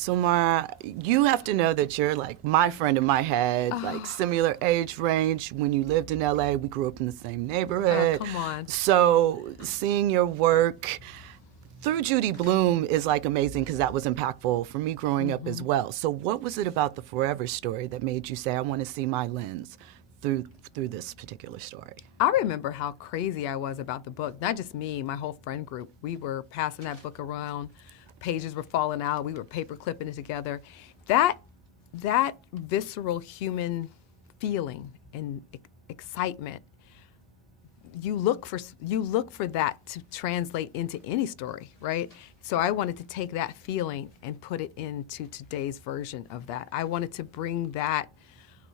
So Mara, you have to know that you're like my friend in my head, like similar age range. When you lived in LA, we grew up in the same neighborhood. Come on. So seeing your work through Judy Blume is like amazing because that was impactful for me growing up as well. So what was it about the Forever story that made you say, I want to see my lens through this particular story? I remember how crazy I was about the book. Not just me, my whole friend group. We were passing that book around. Pages were falling out. We were paper clipping it together. That visceral human feeling and excitement, you look for that to translate into any story, right? So I wanted to take that feeling and put it into today's version of that. I wanted to bring that,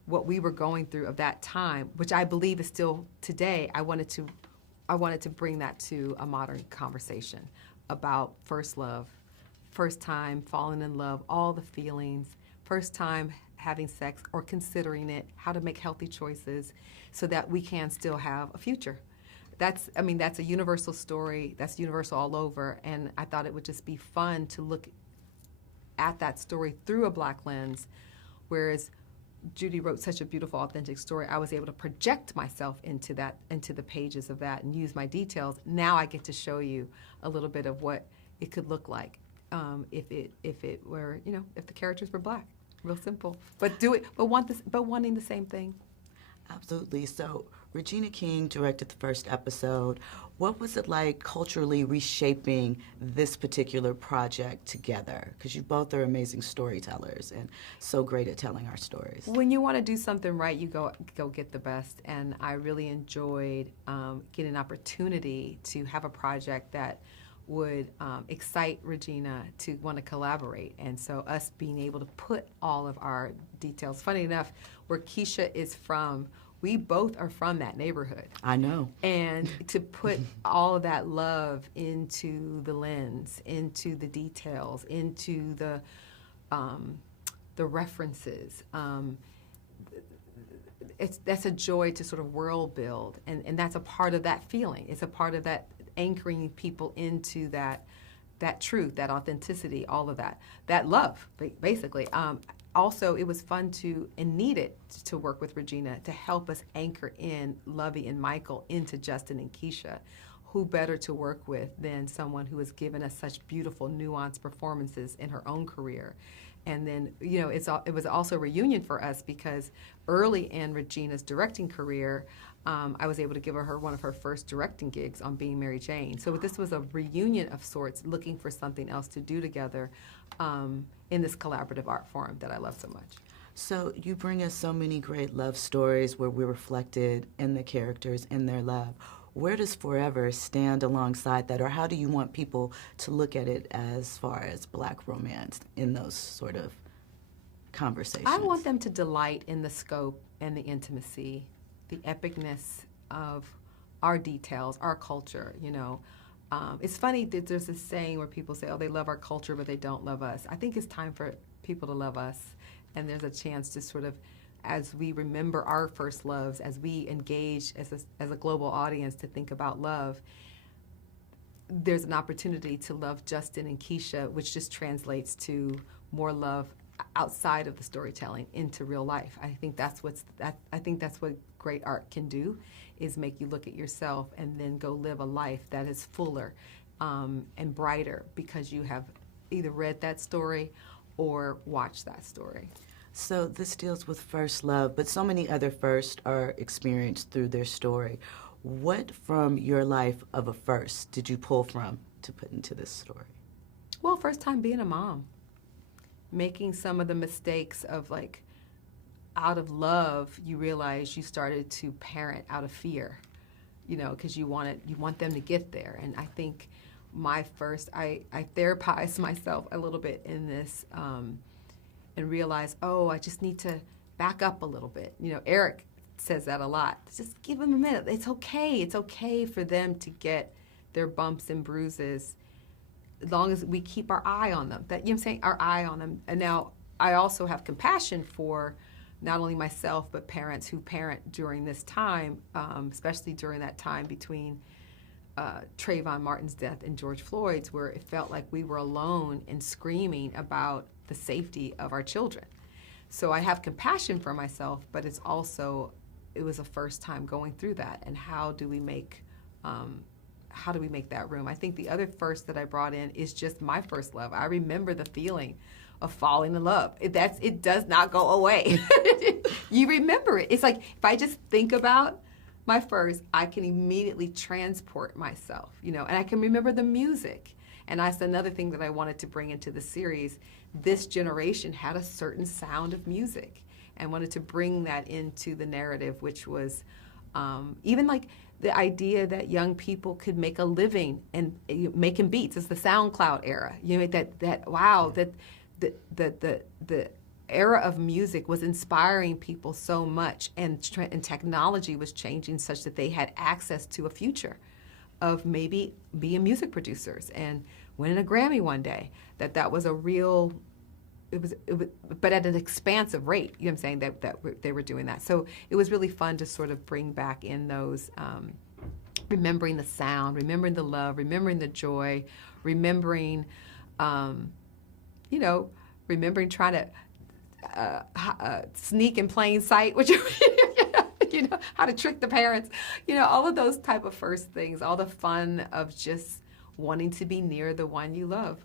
what we were going through of that time, which I believe is still today. I wanted to bring that to a modern conversation about first love, first time falling in love, all the feelings, first time having sex or considering it, how to make healthy choices so that we can still have a future. That's a universal story. That's universal all over. And I thought it would just be fun to look at that story through a Black lens, whereas Judy wrote such a beautiful, authentic story. I was able to project myself into the pages of that and use my details. Now I get to show you a little bit of what it could look like if the characters were Black. Real simple, but wanting the same thing. Absolutely. So Regina King directed the first episode. What was it like culturally reshaping this particular project together? Because you both are amazing storytellers and so great at telling our stories. When you want to do something right, you go get the best. And I really enjoyed getting an opportunity to have a project that would excite Regina to want to collaborate. And so us being able to put all of our details. Funny enough, where Keisha is from, we both are from that neighborhood. I know. And to put all of that love into the lens, into the details, into the references, that's a joy to sort of world build. And that's a part of that feeling. It's a part of that anchoring people into that truth, that authenticity, all of that love, basically. Also, it was fun and needed to work with Regina to help us anchor in Lovey and Michael into Justin and Keisha. Who better to work with than someone who has given us such beautiful, nuanced performances in her own career? And then, it was also a reunion for us because early in Regina's directing career, I was able to give her one of her first directing gigs on Being Mary Jane. So this was a reunion of sorts, looking for something else to do together in this collaborative art form that I love so much. So you bring us so many great love stories where we're reflected in the characters, in their love. Where does Forever stand alongside that, or how do you want people to look at it as far as Black romance in those sort of conversations? I want them to delight in the scope and the intimacy, the epicness of our details, our culture, It's funny that there's this saying where people say, oh, they love our culture, but they don't love us. I think it's time for people to love us, and there's a chance to sort of, as we remember our first loves, as we engage as a global audience to think about love, there's an opportunity to love Justin and Keisha, which just translates to more love outside of the storytelling into real life. I think that's what great art can do, is make you look at yourself and then go live a life that is fuller and brighter because you have either read that story or watched that story. So this deals with first love, but so many other firsts are experienced through their story. What from your life of a first did you pull from to put into this story? Well, first time being a mom. Making some of the mistakes of out of love, you realize you started to parent out of fear, because you want them to get there. And I think my first, I therapized myself a little bit in this and realized, I just need to back up a little bit. Eric says that a lot. Just give them a minute. It's okay. It's okay for them to get their bumps and bruises as long as we keep our eye on them. Our eye on them. And now I also have compassion for not only myself, but parents who parent during this time, especially during that time between Trayvon Martin's death and George Floyd's, where it felt like we were alone and screaming about the safety of our children. So I have compassion for myself, but it was a first time going through that. And how do we make that room? I think the other first that I brought in is just my first love. I remember the feeling of falling in love. It does not go away. You remember it. It's like if I just think about my first, I can immediately transport myself, and I can remember the music. And that's another thing that I wanted to bring into the series. This generation had a certain sound of music, and wanted to bring that into the narrative, which was even like the idea that young people could make a living and making beats. It's the SoundCloud era. The era of music was inspiring people so much, and technology was changing such that they had access to a future of maybe being music producers and winning a Grammy one day. That was a real, it was, but at an expansive rate. You know what I'm saying? That they were doing that. So it was really fun to sort of bring back in those, remembering the sound, remembering the love, remembering the joy, remembering, remembering trying to sneak in plain sight, which how to trick the parents, all of those type of first things, all the fun of just wanting to be near the one you love.